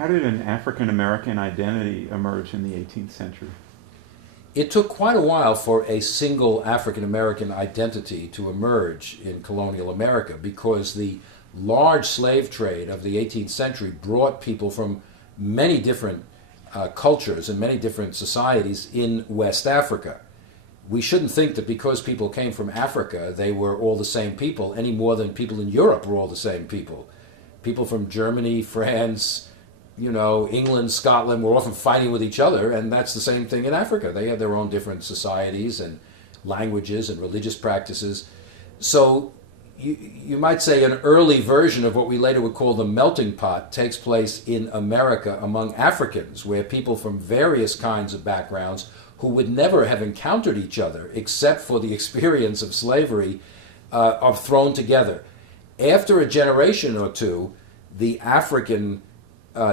How did an African-American identity emerge in the 18th century? It took quite a while for a single African American identity to emerge in colonial America because the large slave trade of the 18th century brought people from many different cultures and many different societies in West Africa. We shouldn't think that because people came from Africa, they were all the same people any more than people in Europe were all the same people. People from Germany, France, England, Scotland were often fighting with each other, and that's the same thing in Africa. They had their own different societies and languages and religious practices. So you might say an early version of what we later would call the melting pot takes place in America among Africans, where people from various kinds of backgrounds who would never have encountered each other except for the experience of slavery are thrown together. After a generation or two, the African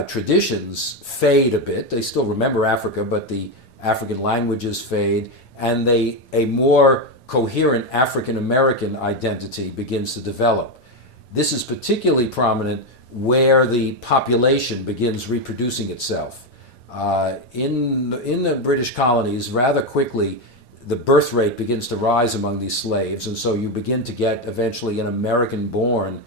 traditions fade a bit. They still remember Africa, but the African languages fade, and a more coherent African American identity begins to develop. This is particularly prominent where the population begins reproducing itself. In the British colonies, rather quickly, the birth rate begins to rise among these slaves, and so you begin to get eventually an American-born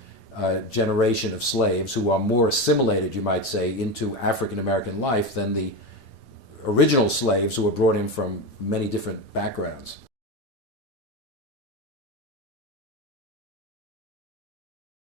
generation of slaves who are more assimilated, you might say, into African American life than the original slaves who were brought in from many different backgrounds.